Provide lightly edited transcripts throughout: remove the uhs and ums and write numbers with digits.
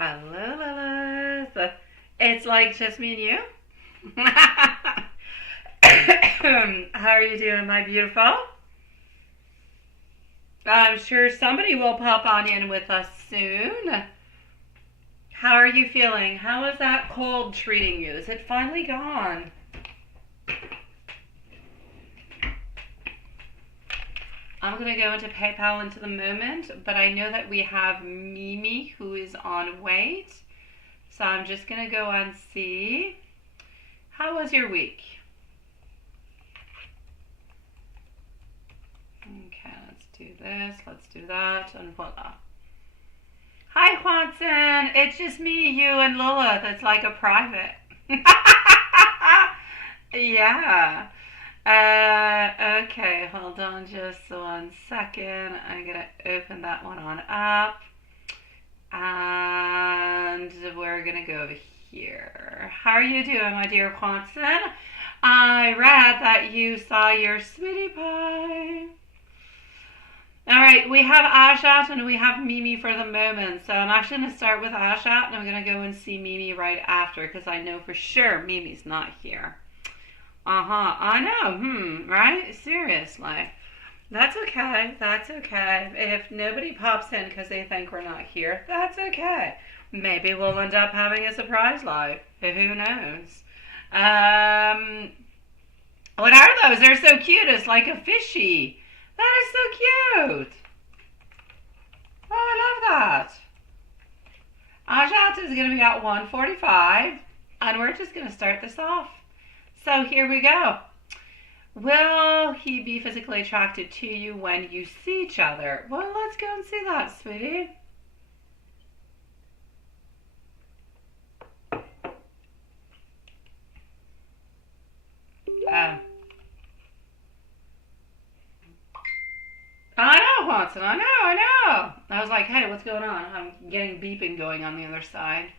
Hello, Lilith. It's like just me and you. How are you doing, my beautiful? I'm sure somebody will pop on in with us soon. How are you feeling? How is that cold treating you? Is it finally gone? I'm going to go into PayPal into the moment, but I know that we have Mimi who is on wait. So I'm just going to go and see. How was your week? Okay, let's do this, let's do that, and voila. Hi, Watson. It's just me, you, and Lilith. It's like a private. Yeah. Okay, hold on just 1 second. I'm going to open that one on up. And we're going to go over here. How are you doing, my dear Watson? I read that you saw your sweetie pie. All right, we have Ajat and we have Mimi for the moment. So I'm actually going to start with Ajat and I'm going to go and see Mimi right after because I know for sure Mimi's not here. I know, right? Seriously. That's okay, that's okay. If nobody pops in because they think we're not here, that's okay. Maybe we'll end up having a surprise live. Who knows? What are those? They're so cute. It's like a fishy. That is so cute. Oh, I love that. Ajat is going to be at 1:45, and we're just going to start this off. So here we go. Will he be physically attracted to you when you see each other? Well, let's go and see that, sweetie. I know, Watson. I know. I was like, hey, what's going on? I'm getting beeping going on the other side.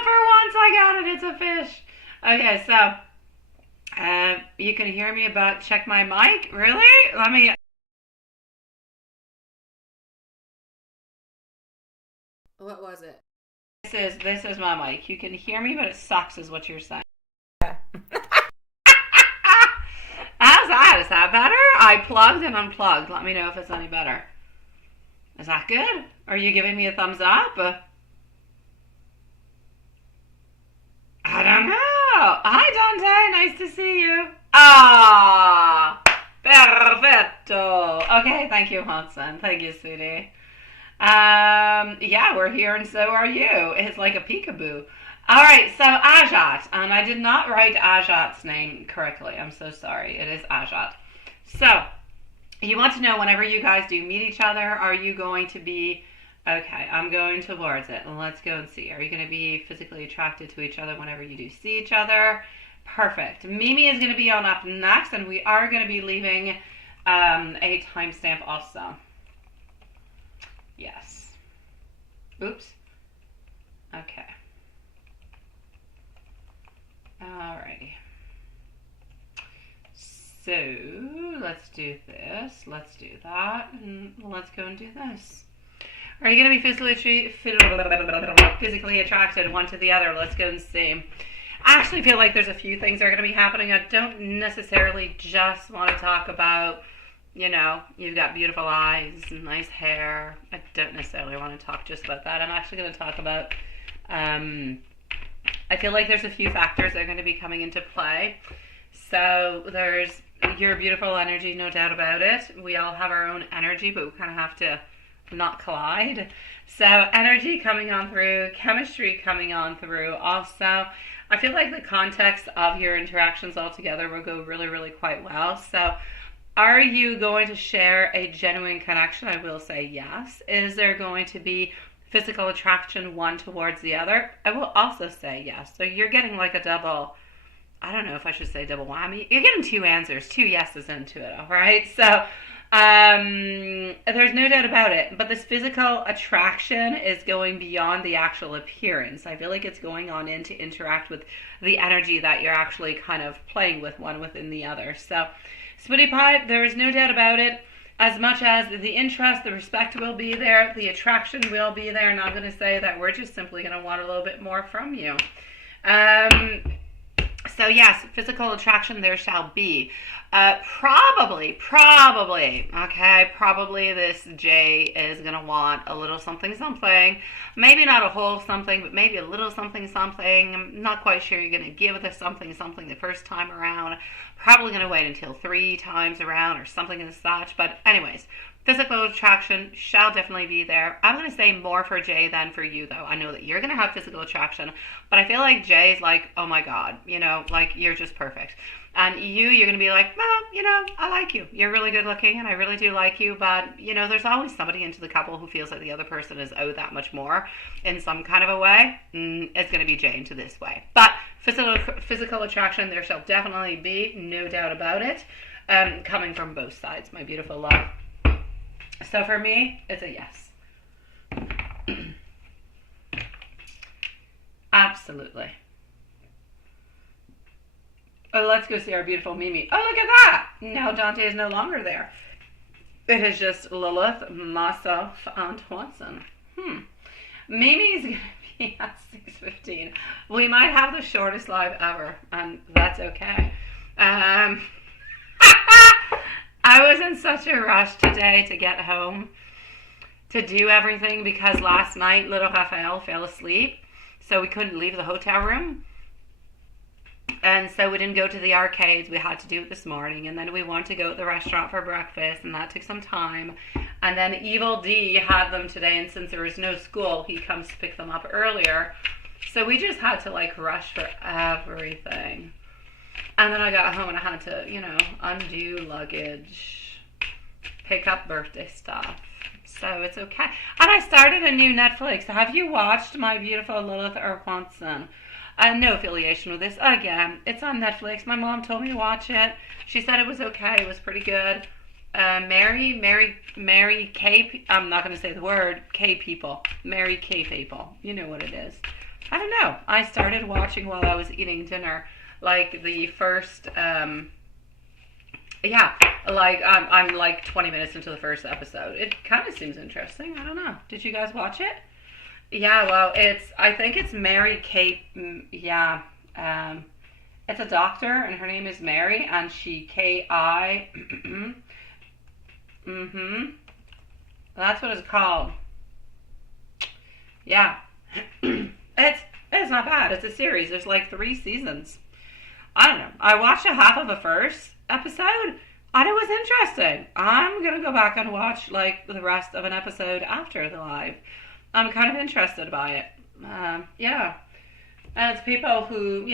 For once I got it. It's a fish. Okay, so you can hear me about check my mic? Really? Let me... What was it? This is my mic. You can hear me, but it sucks is what you're saying. How's that? Is that better? I plugged and unplugged. Let me know if it's any better. Is that good? Are you giving me a thumbs up? I don't know. Hi, Dante. Nice to see you. Ah, perfetto. Okay, thank you, Hansen. Thank you, sweetie. Yeah, we're here and so are you. It's like a peekaboo. All right, so Ajat, and I did not write Ajat's name correctly. I'm so sorry. It is Ajat. So, you want to know whenever you guys do meet each other, are you going to be, okay, I'm going towards it. Let's go and see. Are you going to be physically attracted to each other whenever you do see each other? Perfect. Mimi is going to be on up next, and we are going to be leaving a timestamp also. Yes. Oops. Okay. Alrighty. So, let's do this. Let's do that. And let's go and do this. Are you going to be physically attracted one to the other? Let's go and see. I actually feel like there's a few things that are going to be happening. I don't necessarily just want to talk about, you know, you've got beautiful eyes and nice hair. I don't necessarily want to talk just about that. I'm actually going to talk about, I feel like there's a few factors that are going to be coming into play. So there's your beautiful energy, no doubt about it. We all have our own energy, but we kind of have to not collide. So energy coming on through, chemistry coming on through. Also, I feel like the context of your interactions all together will go really, really quite well. So are you going to share a genuine connection? I will say yes. Is there going to be physical attraction one towards the other? I will also say yes. So you're getting like a double, I don't know if I should say double whammy. You're getting two answers, two yeses into it, all right? So there's no doubt about it. But this physical attraction is going beyond the actual appearance. I feel like it's going on in to interact with the energy that you're actually kind of playing with one within the other. So, Sweetie Pie, there is no doubt about it. as much as the interest, the respect will be there, the attraction will be there, and I'm going to say that we're just simply going to want a little bit more from you. So yes, physical attraction there shall be. Probably this Jay is going to want a little something. Maybe not a whole something, but maybe a little something. I'm not quite sure you're going to give the something the first time around. Probably going to wait until 3 times around or something as such. But anyways, physical attraction shall definitely be there. I'm going to say more for Jay than for you, though. I know that you're going to have physical attraction, but I feel like Jay's like, oh my God, like you're just perfect. And you're going to be like, well, I like you. You're really good looking and I really do like you. But, there's always somebody into the couple who feels like the other person is owed that much more in some kind of a way. It's going to be Jay into this way. But physical attraction, there shall definitely be, no doubt about it, coming from both sides, my beautiful love. So for me, it's a yes. Absolutely. Oh, let's go see our beautiful Mimi. Oh, look at that. Now Dante is no longer there. It is just Lilith, myself, and Watson. Mimi's going to be at 6:15. We might have the shortest live ever, and that's okay. I was in such a rush today to get home to do everything because last night little Raphael fell asleep, so we couldn't leave the hotel room. And so we didn't go to the arcades. We had to do it this morning. And then we wanted to go to the restaurant for breakfast, and that took some time. And then Evil D had them today, and since there was no school, he comes to pick them up earlier. So we just had to rush for everything. And then I got home and I had to, undo luggage, pick up birthday stuff. So it's okay. And I started a new Netflix. Have you watched My Beautiful Lilith Watson? I have no affiliation with this. Again, it's on Netflix. My mom told me to watch it. She said it was okay. It was pretty good. Mary K. I'm not going to say the word K people. Mary K people. You know what it is. I don't know. I started watching while I was eating dinner. The first, I'm 20 minutes into the first episode. It kind of seems interesting. I don't know. Did you guys watch it? Yeah, well, I think it's Mary Kate, it's a doctor, and her name is Mary, and she K-I, that's what it's called. Yeah, it's not bad, it's a series, there's 3 seasons. I don't know, I watched a half of the first episode, and it was interesting. I'm gonna go back and watch, the rest of an episode after the live. I'm kind of interested by it. Yeah. And it's people who,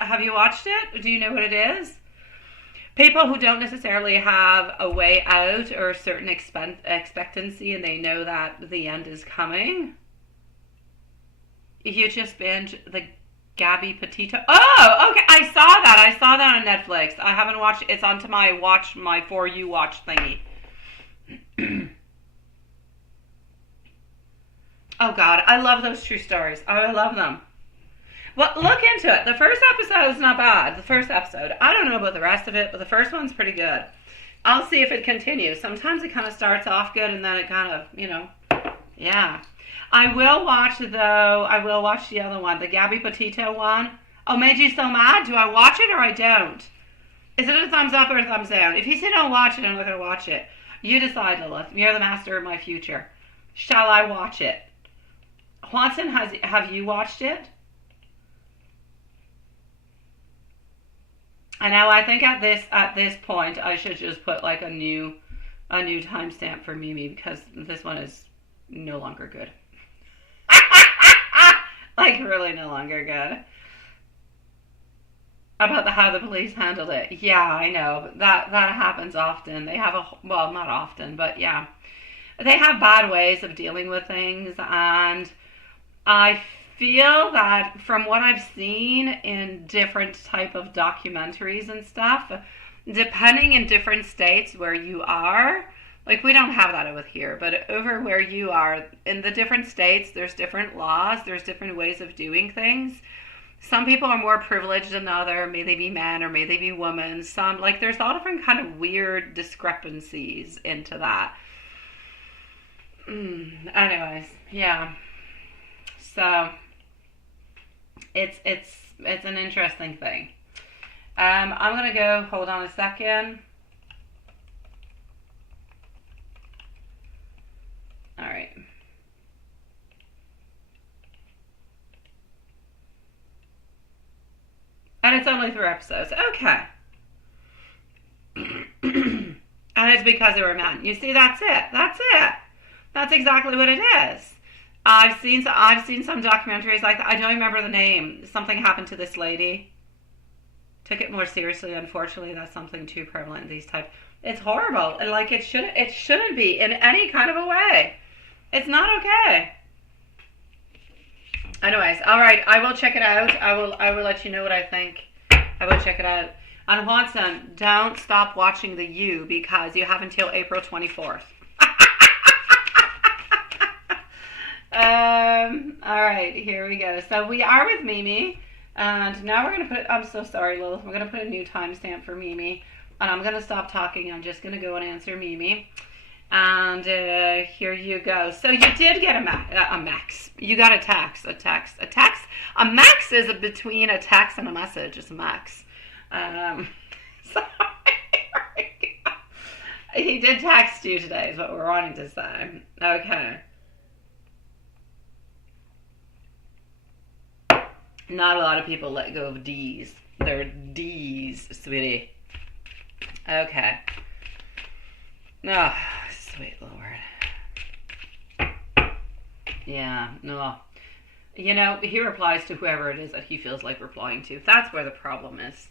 have you watched it? Do you know what it is? People who don't necessarily have a way out or a certain expectancy, and they know that the end is coming. You just binge the Gabby Petito. Oh, okay. I saw that on Netflix. I haven't watched it. It's onto my For You watch thingy. Oh God, I love those true stories. I love them. Well, look into it. The first episode is not bad. The first episode. I don't know about the rest of it, but the first one's pretty good. I'll see if it continues. Sometimes it kind of starts off good and then it kind of, yeah. I will watch the other one, the Gabby Petito one. Oh, made you so mad? Do I watch it or I don't? Is it a thumbs up or a thumbs down? If you say don't watch it, I'm not going to watch it. You decide, Lilith. You're the master of my future. Shall I watch it? Watson, have you watched it? I know. I think at this point I should just put a new timestamp for Mimi because this one is no longer good. Really no longer good. About how the police handled it. Yeah, I know. That happens often. They have not often, but yeah. They have bad ways of dealing with things, and I feel that from what I've seen in different type of documentaries and stuff, depending in different states where you are, we don't have that over here, but over where you are, in the different states, there's different laws, there's different ways of doing things. Some people are more privileged than other. May they be men or may they be women. Some, like, there's all different kind of weird discrepancies into that. Anyways, yeah. So it's an interesting thing. I'm gonna go. Hold on a second. All right. And it's only 3 episodes. Okay. And it's because they were men. You see, that's it. That's it. That's exactly what it is. I've seen some documentaries like that. I don't remember the name. Something happened to this lady. Took it more seriously. Unfortunately, that's something too prevalent in these types. It's horrible, and like it shouldn't be in any kind of a way. It's not okay. Anyways, all right. I will check it out. I will let you know what I think. I will check it out. And Watson, don't stop watching the U because you have until April 24th. All right, here we go. So we are with Mimi, and now we're going to put, I'm so sorry, Lilith. We're going to put a new timestamp for Mimi, and I'm going to stop talking. I'm just going to go and answer Mimi. And here you go. So you did get a max. You got a text. A max is between a text and a message. It's a max. Sorry. He did text you today is what we're wanting to say. Okay. Not a lot of people let go of D's. They're D's, sweetie. Okay. Oh, sweet Lord. Yeah, no. You know, he replies to whoever it is that he feels like replying to. That's where the problem is.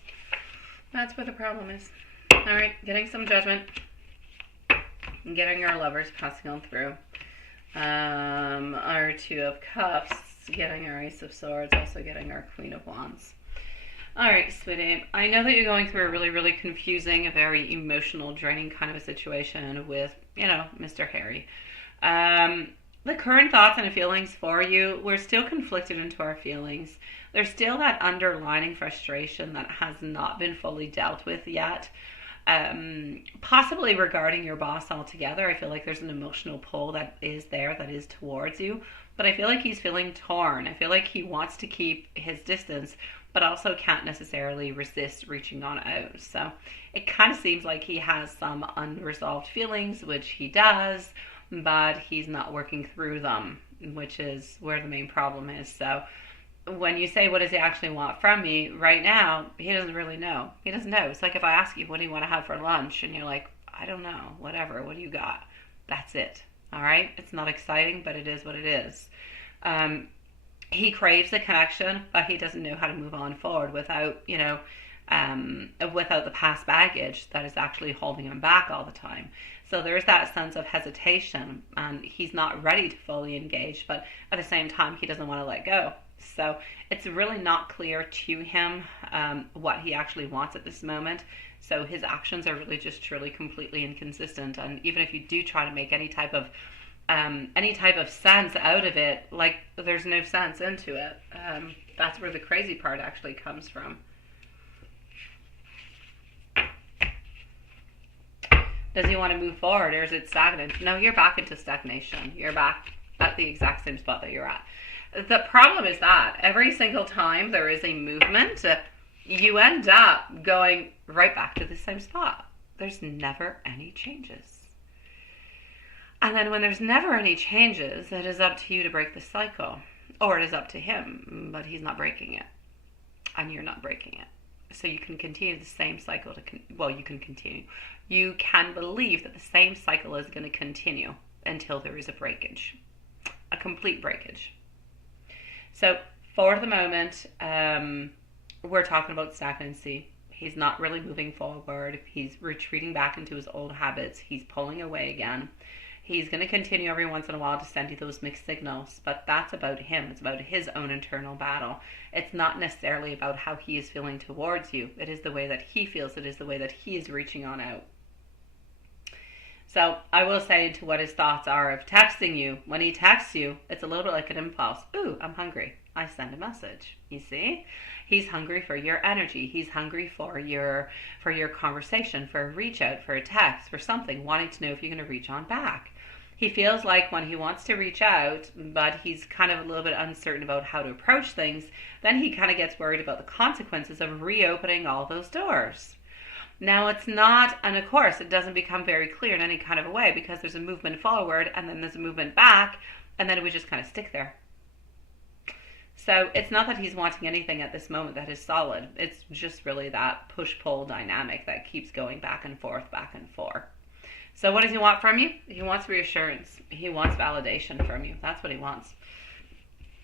That's where the problem is. Alright, getting some judgment. Getting our lovers passing on through. Our 2 of Cups. Getting our Ace of Swords. Also getting our Queen of Wands. Alright, sweetie. I know that you're going through a really, really confusing, a very emotional, draining kind of a situation with, you know, Mr. Harry. The current thoughts and feelings for you, we're still conflicted into our feelings. There's still that underlying frustration that has not been fully dealt with yet. Possibly regarding your boss altogether. I feel like there's an emotional pull that is there, that is towards you. But I feel like he's feeling torn. I feel like he wants to keep his distance, but also can't necessarily resist reaching on out. So it kind of seems like he has some unresolved feelings, which he does, but he's not working through them, which is where the main problem is. So when you say, what does he actually want from me right now, he doesn't really know. He doesn't know. It's like if I ask you, what do you want to have for lunch? And you're like, I don't know, whatever. What do you got? That's it. All right. It's not exciting, but it is what it is. He craves a connection, but he doesn't know how to move on forward without, you know, without the past baggage that is actually holding him back all the time. So there's that sense of hesitation, and he's not ready to fully engage, but at the same time, he doesn't want to let go. So it's really not clear to him what he actually wants at this moment. So his actions are really just truly completely inconsistent. And even if you do try to make any type of sense out of it, like there's no sense into it. That's where the crazy part actually comes from. Does he want to move forward, or is it stagnant? No, you're back into stagnation. You're back at the exact same spot that you're at. The problem is that every single time there is a movement, you end up going right back to the same spot. There's never any changes. And then when there's never any changes, it is up to you to break the cycle. Or it is up to him, but he's not breaking it. And you're not breaking it. So you can continue the same cycle you can continue. You can believe that the same cycle is going to continue until there is a breakage. A complete breakage. So for the moment, we're talking about stagnancy. He's not really moving forward. He's retreating back into his old habits. He's pulling away again. He's going to continue every once in a while to send you those mixed signals, but that's about him. It's about his own internal battle. It's not necessarily about how he is feeling towards you. It is the way that he feels. It is the way that he is reaching on out. So I will say to what his thoughts are of texting you. When he texts you, it's a little bit like an impulse. Ooh, I'm hungry. I send a message. You see? He's hungry for your energy. He's hungry for your conversation, for a reach out, for a text, for something, wanting to know if you're going to reach on back. He feels like when he wants to reach out, but he's kind of a little bit uncertain about how to approach things, then he kind of gets worried about the consequences of reopening all those doors. Now, it's not, and of course, it doesn't become very clear in any kind of a way because there's a movement forward and then there's a movement back, and then it would just kind of stick there. So it's not that he's wanting anything at this moment that is solid. It's just really that push-pull dynamic that keeps going back and forth, back and forth. So what does he want from you? He wants reassurance. He wants validation from you. That's what he wants.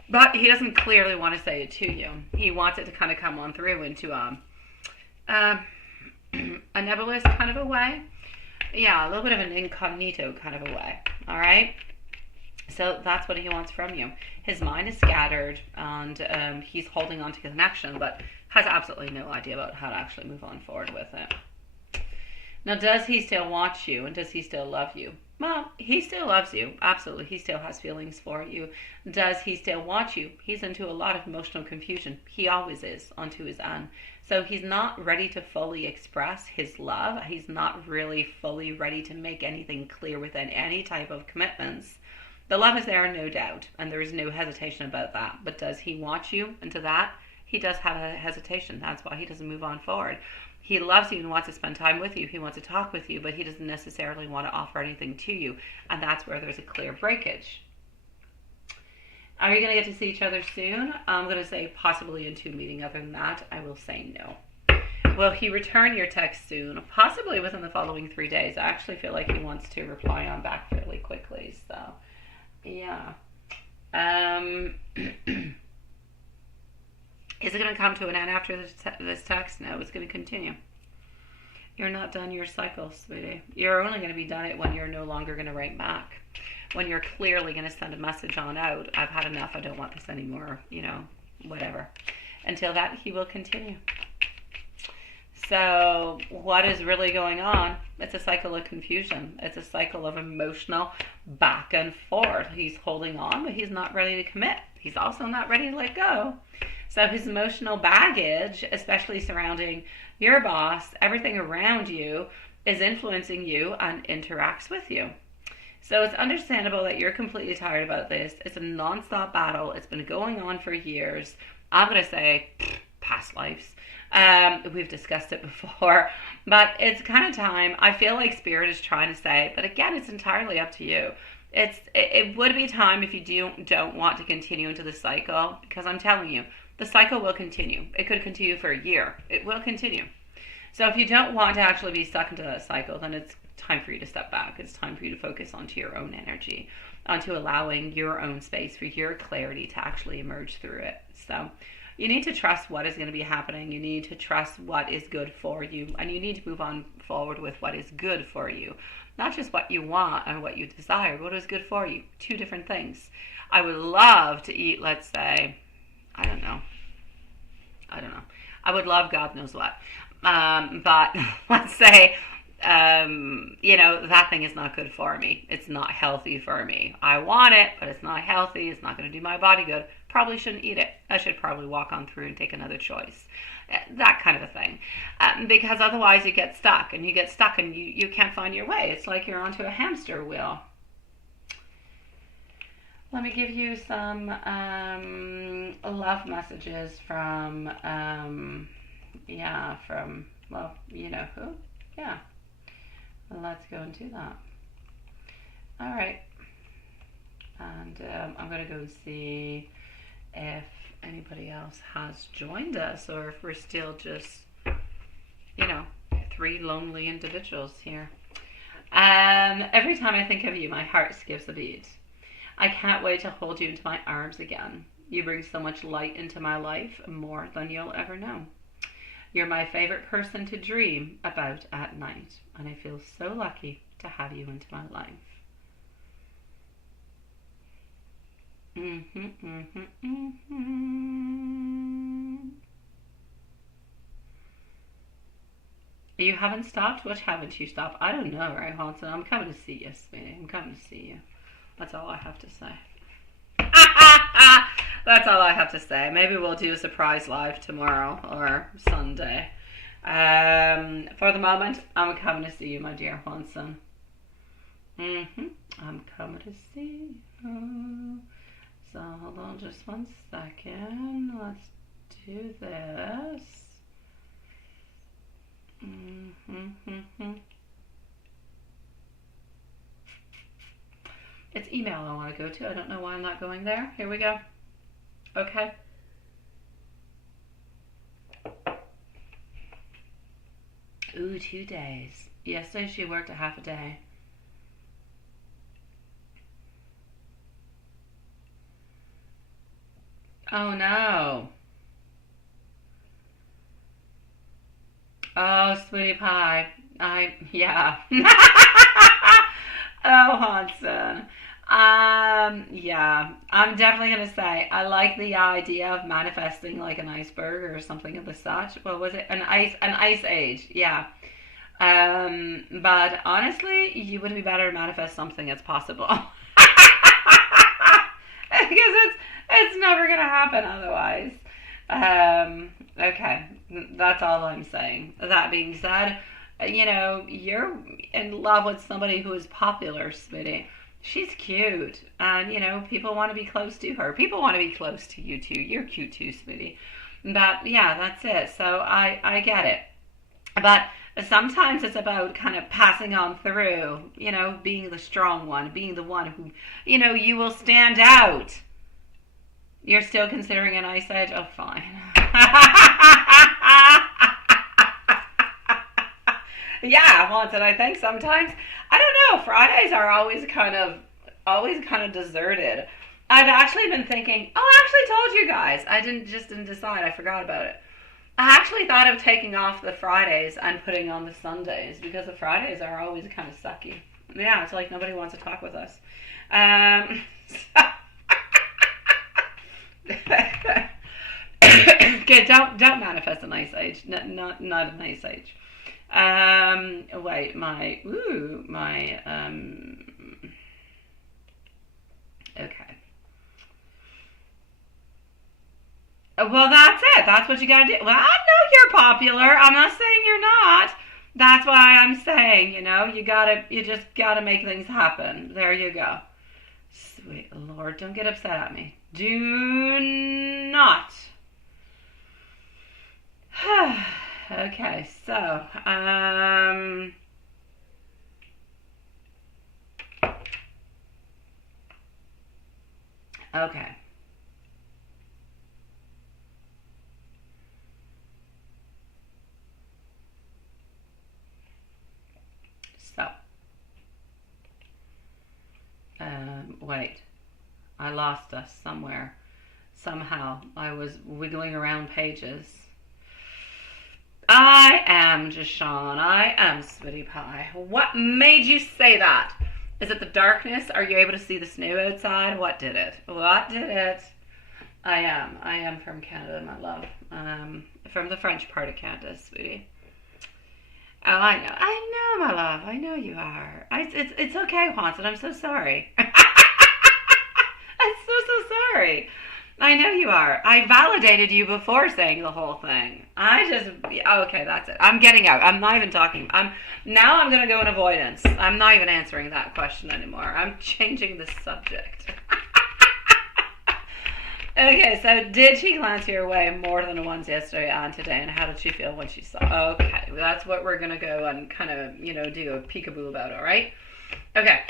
But he doesn't clearly want to say it to you. He wants it to kind of come on through into a nebulous kind of a way. Yeah, a little bit of an incognito kind of a way. All right? So that's what he wants from you. His mind is scattered and he's holding on to connection, but has absolutely no idea about how to actually move on forward with it. Now, does he still want you and does he still love you? Well, he still loves you. Absolutely. He still has feelings for you. Does he still want you? He's into a lot of emotional confusion. He always is onto his own. So he's not ready to fully express his love. He's not really fully ready to make anything clear within any type of commitments. The love is there, no doubt, and there is no hesitation about that. But does he want you into that? He does have a hesitation. That's why he doesn't move on forward. He loves you and wants to spend time with you. He wants to talk with you, but he doesn't necessarily want to offer anything to you. And that's where there's a clear breakage. Are you going to get to see each other soon? I'm going to say possibly into a meeting. Other than that, I will say no. Will he return your text soon? Possibly within the following 3 days. I actually feel like he wants to reply on back fairly quickly. So, yeah. Is it going to come to an end after this text? No, it's going to continue. You're not done your cycle, sweetie. You're only going to be done it when you're no longer going to write back. When you're clearly going to send a message on out. I've had enough. I don't want this anymore. You know, whatever. Until that, he will continue. So what is really going on? It's a cycle of confusion. It's a cycle of emotional back and forth. He's holding on, but he's not ready to commit. He's also not ready to let go. So his emotional baggage, especially surrounding your boss, everything around you, is influencing you and interacts with you. So it's understandable that you're completely tired about this. It's a non-stop battle. It's been going on for years. I'm going to say past lives. We've discussed it before, but it's kind of time. I feel like Spirit is trying to say, but again, it's entirely up to you. It would be time if you don't want to continue into the cycle, because I'm telling you, the cycle will continue. It could continue for a year. It will continue. So if you don't want to actually be stuck into that cycle, then it's time for you to step back. It's time for you to focus onto your own energy, onto allowing your own space for your clarity to actually emerge through it. So you need to trust what is going to be happening. You need to trust what is good for you. And you need to move on forward with what is good for you. Not just what you want and what you desire, what is good for you. Two different things. I would love to eat, let's say, I don't know. I would love God knows what. But let's say, that thing is not good for me. It's not healthy for me. I want it, but it's not healthy. It's not going to do my body good. Probably shouldn't eat it. I should probably walk on through and take another choice. That kind of a thing. Because otherwise you get stuck and you can't find your way. It's like you're onto a hamster wheel. Let me give you some love messages from, well, you know who? Yeah. Well, let's go and do that. All right. And I'm going to go and see if anybody else has joined us or if we're still just, three lonely individuals here. Every time I think of you, my heart skips a beat. I can't wait to hold you into my arms again. You bring so much light into my life, more than you'll ever know. You're my favorite person to dream about at night, and I feel so lucky to have you into my life. You haven't stopped? What haven't you stopped? I don't know, right, Hanson? I'm coming to see you, sweetie. I'm coming to see you. That's all I have to say. That's all I have to say. Maybe we'll do a surprise live tomorrow or Sunday. For the moment, I'm coming to see you, my dear Hanson. I'm coming to see you. So hold on just one second. Let's do this. It's email I want to go to. I don't know why I'm not going there. Here we go. Okay. Ooh, 2 days. Yesterday she worked a half a day. Oh no. Oh, sweetie pie. Yeah. Oh, Hanson. Yeah. I'm definitely gonna say I like the idea of manifesting like an iceberg or something of the such. What was it? An ice age. Yeah. But honestly, you would be better to manifest something that's possible. Because it's never gonna happen otherwise. Okay, that's all I'm saying. That being said, you're in love with somebody who is popular, Smitty. She's cute, and people want to be close to her. People want to be close to you too. You're cute too, Smitty. But yeah, that's it. So I get it. But sometimes it's about kind of passing on through, being the strong one, being the one who, you will stand out. You're still considering an ice age? Oh, fine. Yeah, Haunted, I think sometimes, I don't know, Fridays are always kind of deserted. I've actually been thinking, I actually told you guys. I didn't decide. I forgot about it. I actually thought of taking off the Fridays and putting on the Sundays because the Fridays are always kind of sucky. Yeah, it's like nobody wants to talk with us. Okay, don't manifest a nice age. Not a nice age. Wait, okay. Well, that's it. That's what you gotta do. Well, I know you're popular. I'm not saying you're not. That's why I'm saying, you just gotta make things happen. There you go. Sweet Lord, don't get upset at me. Do not. Okay, so, okay. So, wait, I lost us somewhere. Somehow, I was wiggling around pages. I am Jashawn. I am Smitty Pie. What made you say that? Is it the darkness? Are you able to see the snow outside? What did it? I am from Canada, my love. From the French part of Canada, sweetie. Oh, I know, my love. I know you are. It's okay, Haunted. I'm so sorry. I'm so sorry. I know you are. I validated you before saying the whole thing. Okay, that's it. I'm getting out. I'm not even talking. Now I'm going to go in avoidance. I'm not even answering that question anymore. I'm changing the subject. Okay, so did she glance your way more than once yesterday and today, and how did she feel when she saw? Okay, that's what we're going to go and kind of, do a peekaboo about, all right? Okay.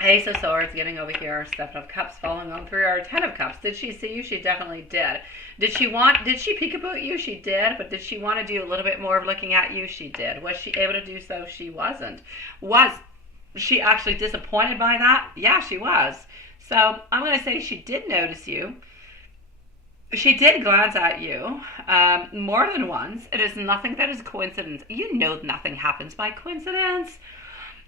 Ace of Swords, getting over here, Seven of Cups, falling on through our Ten of Cups. Did she see you? She definitely did. Did she peekaboo at you? She did. But did she want to do a little bit more of looking at you? She did. Was she able to do so? She wasn't. Was she actually disappointed by that? Yeah, she was. So I'm going to say she did notice you. She did glance at you more than once. It is nothing that is coincidence. You know nothing happens by coincidence.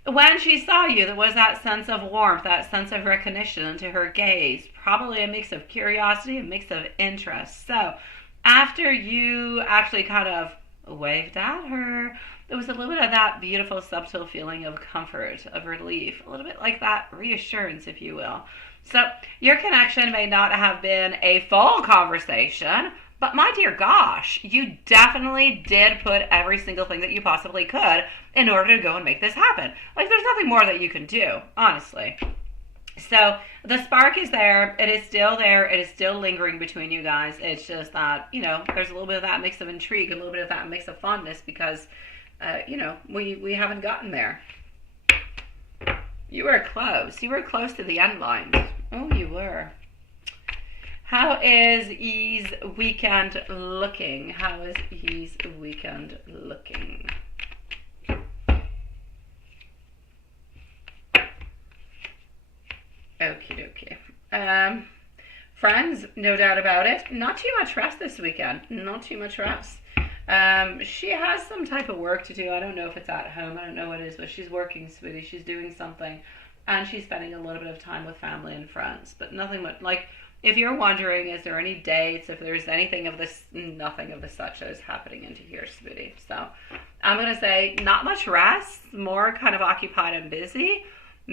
When she saw you, there was that sense of warmth, that sense of recognition into her gaze. Probably a mix of curiosity, a mix of interest. So, after you actually kind of waved at her, there was a little bit of that beautiful, subtle feeling of comfort, of relief, a little bit like that reassurance, if you will. So your connection may not have been a full conversation, but my dear gosh, you definitely did put every single thing that you possibly could in order to go and make this happen. Like, there's nothing more that you can do, honestly. So the spark is there. It is still there. It is still lingering between you guys. It's just that, there's a little bit of that mix of intrigue, a little bit of that mix of fondness because, we haven't gotten there. You were close. You were close to the end line. Oh, you were. How is E's weekend looking? How is E's weekend looking? Okie dokie. Friends, no doubt about it. Not too much rest this weekend. Not too much rest. She has some type of work to do. I don't know if it's at home. I don't know what it is, but she's working, sweetie. She's doing something. And she's spending a little bit of time with family and friends. But nothing much. Like, if you're wondering, is there any dates, if there's anything of this, nothing of the such that is happening into here, sweetie. So, I'm going to say not much rest. More kind of occupied and busy.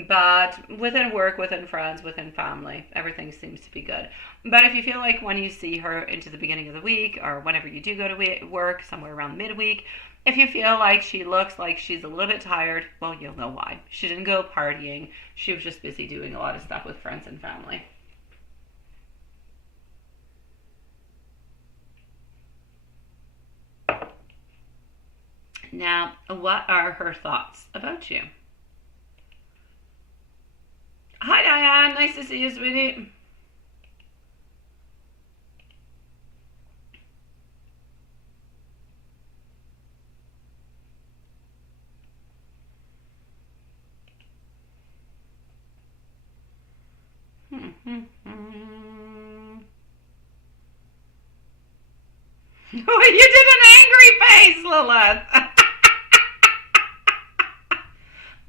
But within work, within friends, within family, everything seems to be good. But if you feel like when you see her into the beginning of the week or whenever you do go to work, somewhere around midweek, if you feel like she looks like she's a little bit tired, well, you'll know why. She didn't go partying. She was just busy doing a lot of stuff with friends and family. Now, what are her thoughts about you? Hi, Diane. Nice to see you, sweetie. Oh, you did an angry face, Lilith.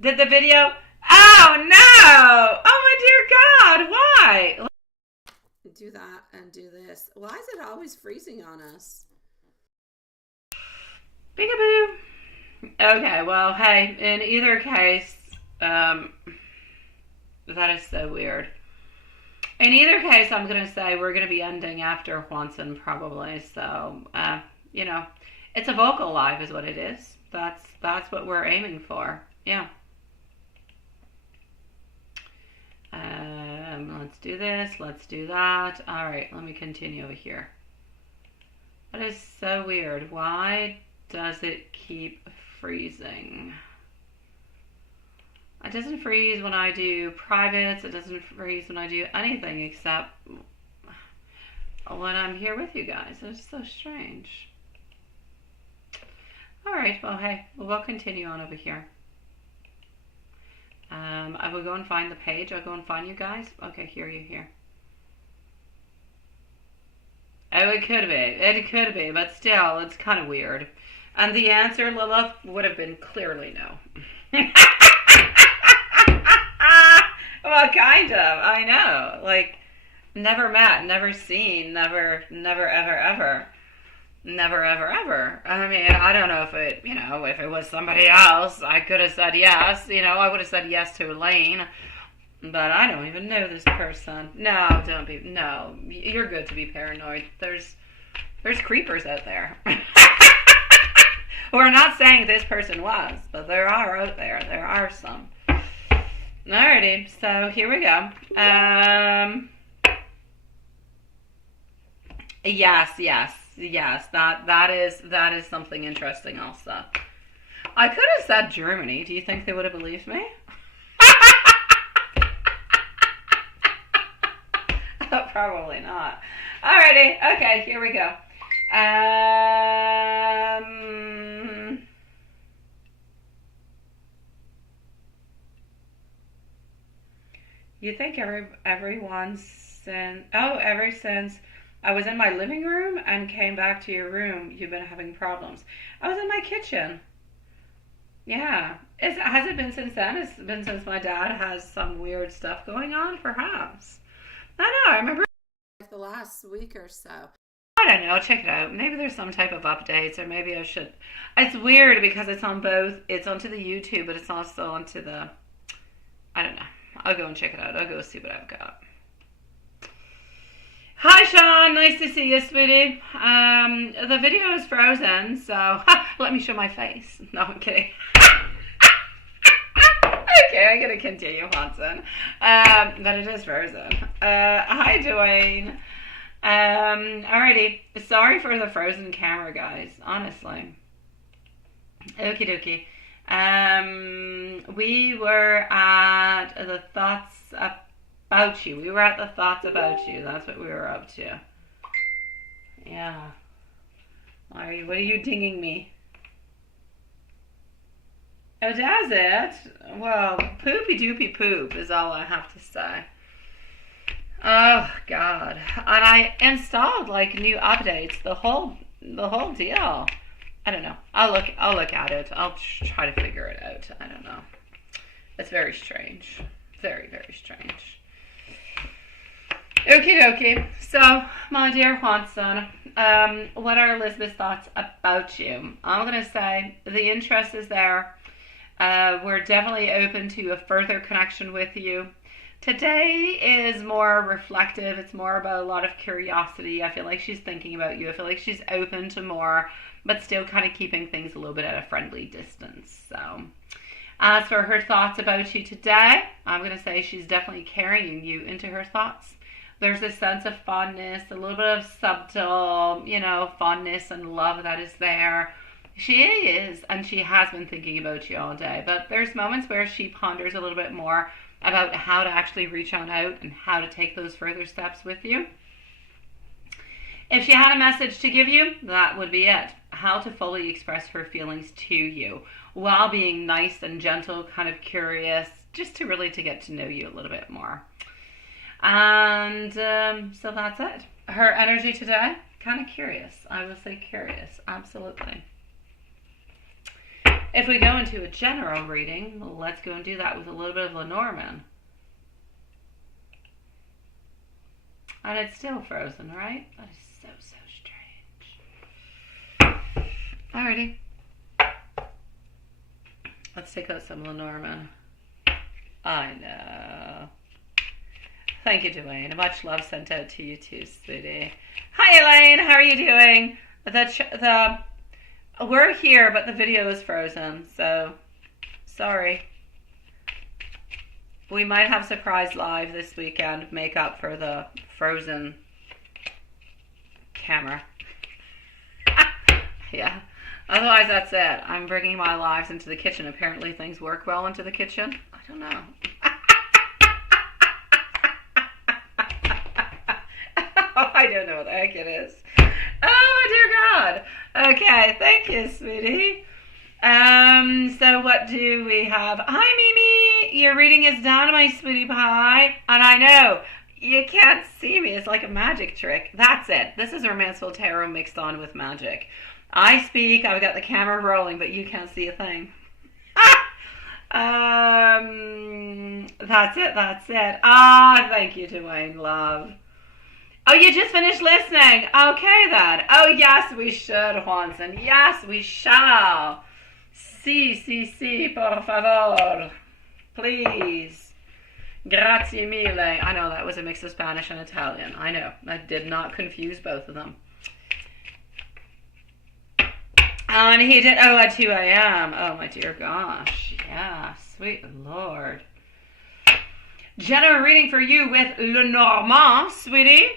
Did the video? Oh, no. Oh, my dear God. Why? Do that and do this. Why is it always freezing on us? Peekaboo. Okay, well, hey, in either case, that is so weird. In either case, I'm going to say we're going to be ending after Juanson probably. So, it's a vocal live is what it is. That's what we're aiming for. Yeah. Let's do this. Let's do that. All right, let me continue here. That is so weird. Why does it keep freezing? It doesn't freeze when I do privates. It doesn't freeze when I do anything except when I'm here with you guys. It's so strange. All right, well, hey, we'll continue on over here. I will go and find the page. I'll go and find you guys. Okay, here you're here. Oh, it could be. It could be, but still, it's kind of weird. And the answer, Lilith, would have been clearly no. Well, kind of. I know. Like, never met, never seen, never, ever, ever. Never, ever, ever. I mean, I don't know if it, if it was somebody else, I could have said yes. I would have said yes to Elaine. But I don't even know this person. No, don't be. No, you're good to be paranoid. There's creepers out there. We're not saying this person was, but there are out there. There are some. Alrighty, so here we go. Yes. That is something interesting also. I could have said Germany. Do you think they would have believed me? Probably not. Alrighty, okay, here we go. You think everyone ever since I was in my living room and came back to your room, you've been having problems. I was in my kitchen. Yeah. Has it been since then? It's been since my dad has some weird stuff going on, perhaps. I know, I remember the last week or so. I don't know. Check it out. Maybe there's some type of updates, or maybe I should. It's weird because it's on both. It's onto the YouTube, but it's also onto the. I don't know. I'll go and check it out. I'll go see what I've got. Hi, Sean. Nice to see you, sweetie. The video is frozen, so let me show my face. No, I'm kidding. Okay, I'm gonna continue, Hanson. But it is frozen. Hi, Dwayne. Alrighty. Sorry for the frozen camera, guys. Honestly. Okie dokie. We were at the thoughts about you. We were at the thoughts about you. That's what we were up to. Yeah. What are you dinging me? Oh, does it? Well, poopy doopy poop is all I have to say. Oh God! And I installed like new updates. The whole deal. I don't know. I'll look at it. I'll try to figure it out. I don't know. It's very strange. Very, very strange. Okie dokie. So, my dear Juanson, what are Elizabeth's thoughts about you? I'm gonna say the interest is there. We're definitely open to a further connection with you. Today is more reflective. It's more about a lot of curiosity. I feel like she's thinking about you. I feel like she's open to more, but still kind of keeping things a little bit at a friendly distance. So, as for her thoughts about you today, I'm going to say she's definitely carrying you into her thoughts. There's a sense of fondness, a little bit of subtle, fondness and love that is there. She is, and she has been thinking about you all day, but there's moments where she ponders a little bit more about how to actually reach on out and how to take those further steps with you. If she had a message to give you, that would be it. How to fully express her feelings to you while being nice and gentle, kind of curious, just to really to get to know you a little bit more. And so that's it. Her energy today, kind of curious. I will say curious, absolutely. If we go into a general reading, let's go and do that with a little bit of Lenormand. And it's still frozen, right? That is so strange. Alrighty. Let's take out some Lenormand. I know. Thank you, Dwayne. Much love sent out to you too, sweetie. Hi, Elaine. How are you doing? We're here, but the video is frozen, so sorry. We might have surprise live this weekend, make up for the frozen camera. Yeah. Otherwise, that's it. I'm bringing my lives into the kitchen. Apparently, things work well into the kitchen. I don't know. I don't know what the heck it is. Oh, dear God. Okay, thank you, sweetie. So what do we have? Hi, Mimi. Your reading is done, my sweetie pie. And I know, you can't see me. It's like a magic trick. That's it. This is Romanceful Tarot mixed on with magic. I speak, I've got the camera rolling, but you can't see a thing. That's it, that's it. Thank you, Dwayne, love. Oh, you just finished listening. Okay, then. Oh, yes, we should, Juanson. Yes, we shall. Sí, por favor. Please. Grazie mille. I know that was a mix of Spanish and Italian. I know. I did not confuse both of them. And he did, at 2 a.m. Oh, my dear gosh. Yeah, sweet Lord. General reading for you with Lenormand, sweetie.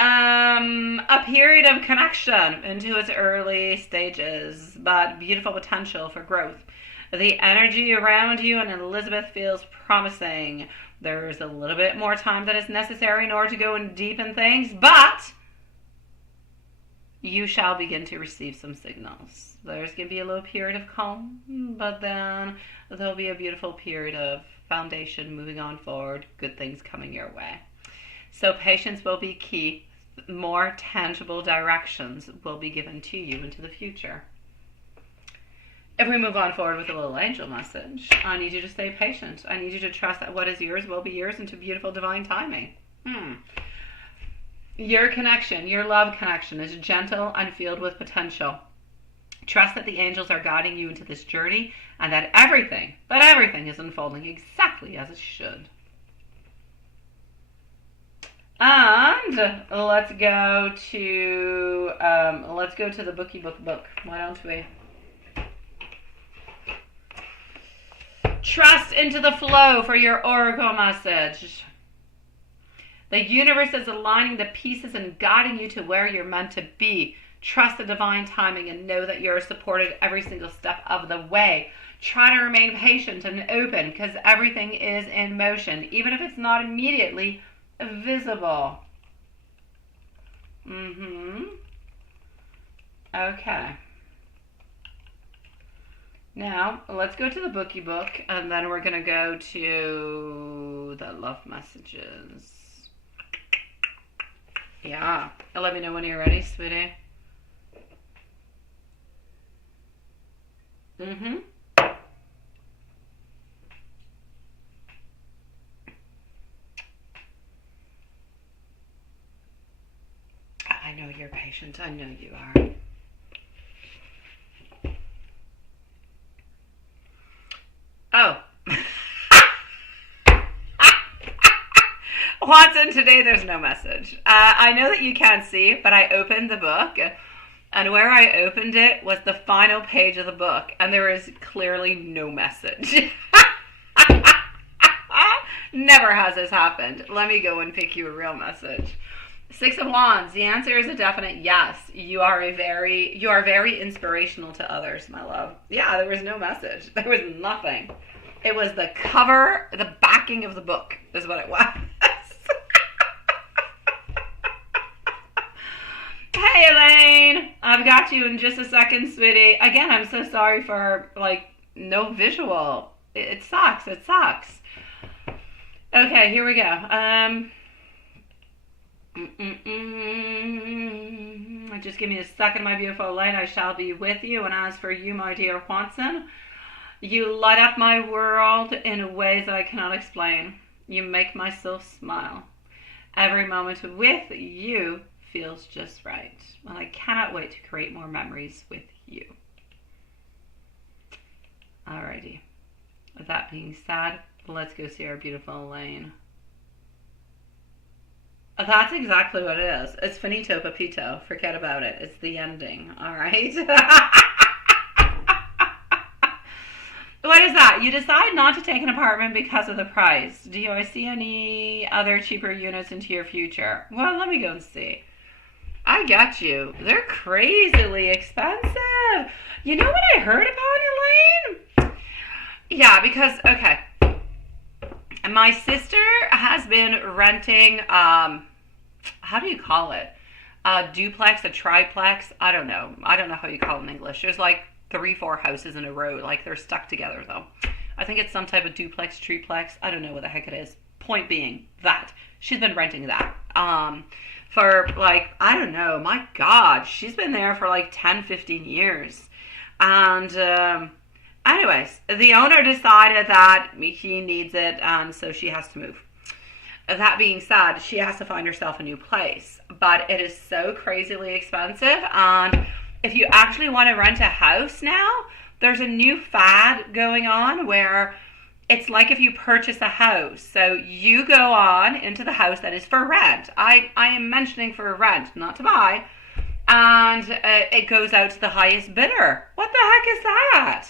A period of connection into its early stages, but beautiful potential for growth. The energy around you and Elizabeth feels promising. There's a little bit more time that is necessary in order to go in deep in things, but you shall begin to receive some signals. There's going to be a little period of calm, but then there'll be a beautiful period of foundation moving on forward, good things coming your way. So patience will be key. More tangible directions will be given to you into the future. If we move on forward with a little angel message, I need you to stay patient. I need you to trust that what is yours will be yours into beautiful divine timing. Your connection, your love connection, is gentle and filled with potential. Trust that the angels are guiding you into this journey and that everything is unfolding exactly as it should. And let's go to the bookie book. Why don't we? Trust into the flow for your oracle message. The universe is aligning the pieces and guiding you to where you're meant to be. Trust the divine timing and know that you're supported every single step of the way. Try to remain patient and open because everything is in motion, even if it's not immediately visible. Okay. Now, let's go to the bookie book, and then we're going to go to the love messages. Yeah. Let me know when you're ready, sweetie. I know you're patient. I know you are. Oh. Watson, today there's no message. I know that you can't see, but I opened the book, and where I opened it was the final page of the book, and there is clearly no message. Never has this happened. Let me go and pick you a real message. Six of Wands. The answer is a definite yes. You are very inspirational to others, my love. Yeah, there was no message. There was nothing. It was the cover, the backing of the book is what it was. Hey, Elaine. I've got you in just a second, sweetie. Again, I'm so sorry for, no visual. It sucks. It sucks. Okay, here we go. Just give me a second, my beautiful Elaine. I shall be with you. And as for you, my dear Watson, you light up my world in ways that I cannot explain. You make myself smile. Every moment with you feels just right. Well, I cannot wait to create more memories with you. Alrighty. With that being said, let's go see our beautiful Elaine. That's exactly what it is. It's finito papito. Forget about it. It's the ending. All right? What is that? You decide not to take an apartment because of the price. Do you see any other cheaper units into your future? Well, let me go and see. I got you. They're crazily expensive. You know what I heard about, Elaine? Yeah, because, okay. My sister has been renting, how do you call it? A duplex, a triplex? I don't know. I don't know how you call it in English. There's 3-4 houses in a row. They're stuck together, though. I think it's some type of duplex, triplex. I don't know what the heck it is. Point being that she's been renting that. For I don't know, my God, she's been there for 10, 15 years. And anyways, the owner decided that he needs it, and so she has to move. That being said, she has to find herself a new place, but it is so crazily expensive. And if you actually want to rent a house now, there's a new fad going on where it's like if you purchase a house. So you go on into the house that is for rent. I am mentioning for rent, not to buy. And it goes out to the highest bidder. What the heck is that?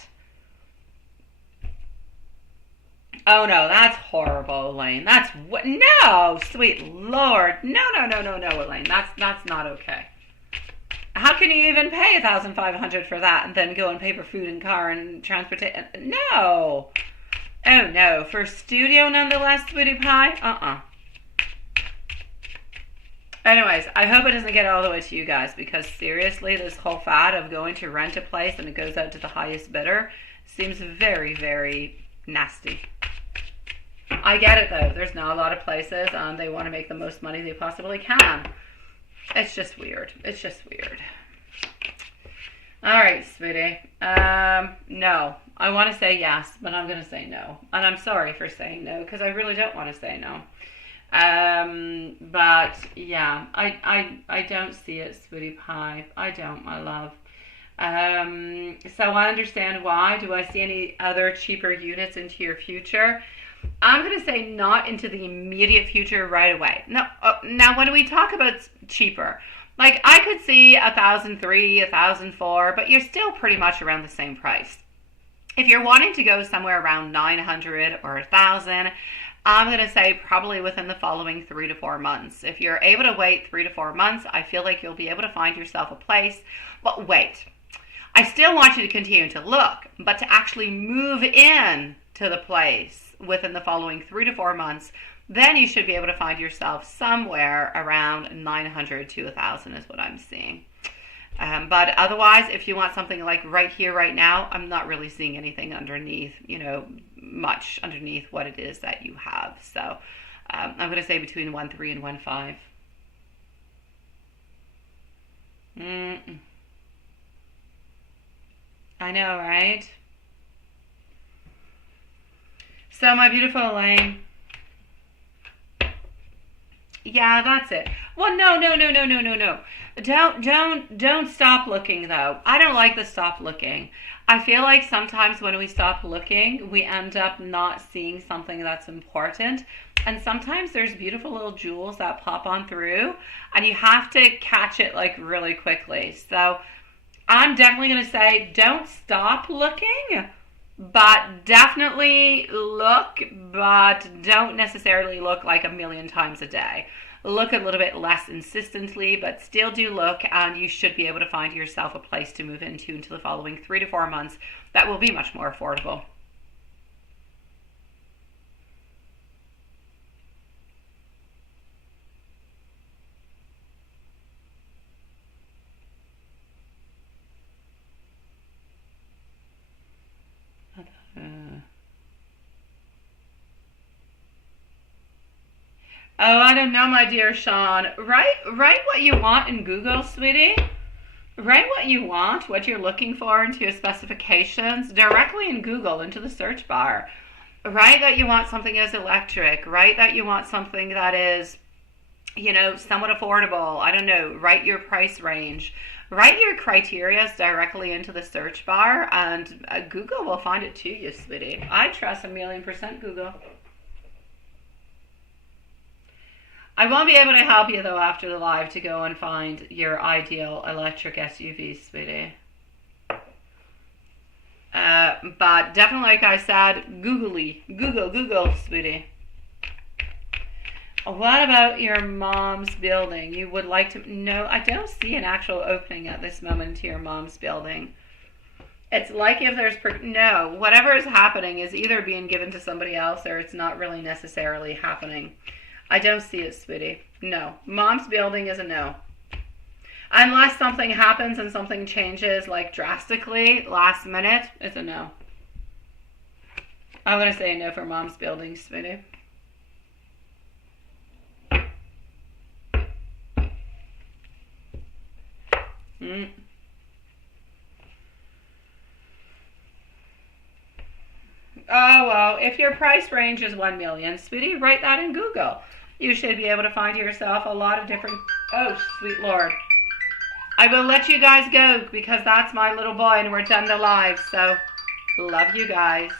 Oh no, that's horrible, Elaine. That's what? No, sweet Lord. No, Elaine. That's not okay. How can you even pay $1,500 for that and then go and pay for food and car and transportation? No. Oh no, for studio nonetheless, sweetie pie? Anyways, I hope it doesn't get all the way to you guys, because seriously, this whole fad of going to rent a place and it goes out to the highest bidder seems very, very nasty. I get it though. There's not a lot of places and they want to make the most money they possibly can. It's just weird. It's just weird. All right, sweetie. No. I want to say yes, but I'm going to say no. And I'm sorry for saying no, because I really don't want to say no. But yeah, I don't see it, sweetie pie. I don't, my love. So I understand why. Do I see any other cheaper units into your future? I'm going to say not into the immediate future right away. No, now when we talk about cheaper, like I could see 1,003, 1,004, but you're still pretty much around the same price. If you're wanting to go somewhere around 900 or 1,000, I'm going to say probably within the following 3 to 4 months. If you're able to wait 3 to 4 months, I feel like you'll be able to find yourself a place. But wait, I still want you to continue to look, but to actually move in to the place within the following 3 to 4 months, then you should be able to find yourself somewhere around 900 to 1,000 is what I'm seeing. But otherwise, if you want something like right here, right now, I'm not really seeing anything underneath, much underneath what it is that you have. So I'm going to say between 1.3 and 1.5. I know, right? So my beautiful Elaine. Yeah, that's it. Well, no. Don't stop looking though. I don't like the stop looking. I feel like sometimes when we stop looking, we end up not seeing something that's important. And sometimes there's beautiful little jewels that pop on through and you have to catch it like really quickly. So I'm definitely going to say don't stop looking, but definitely look, but don't necessarily look like a million times a day. Look a little bit less insistently, but still do look, and you should be able to find yourself a place to move into the following 3 to 4 months that will be much more affordable. Oh, I don't know, my dear Sean. Write what you want in Google, sweetie. Write what you want, what you're looking for into your specifications directly in Google into the search bar. Write that you want something as electric. Write that you want something that is, somewhat affordable. I don't know. Write your price range. Write your criteria directly into the search bar, and Google will find it to you, sweetie. I trust 1,000,000% Google. I won't be able to help you though after the live to go and find your ideal electric SUV, sweetie. But definitely, like I said, Google, sweetie. What about your mom's building? You would like to know? I don't see an actual opening at this moment to your mom's building. It's like if there's no, whatever is happening is either being given to somebody else or it's not really necessarily happening. I don't see it, sweetie. No. Mom's building is a no. Unless something happens and something changes like drastically last minute, it's a no. I'm going to say a no for mom's building, sweetie. Oh, well, if your price range is 1 million, sweetie, write that in Google. You should be able to find yourself a lot of different... Oh, sweet Lord. I will let you guys go because that's my little boy and we're done the live. So, love you guys.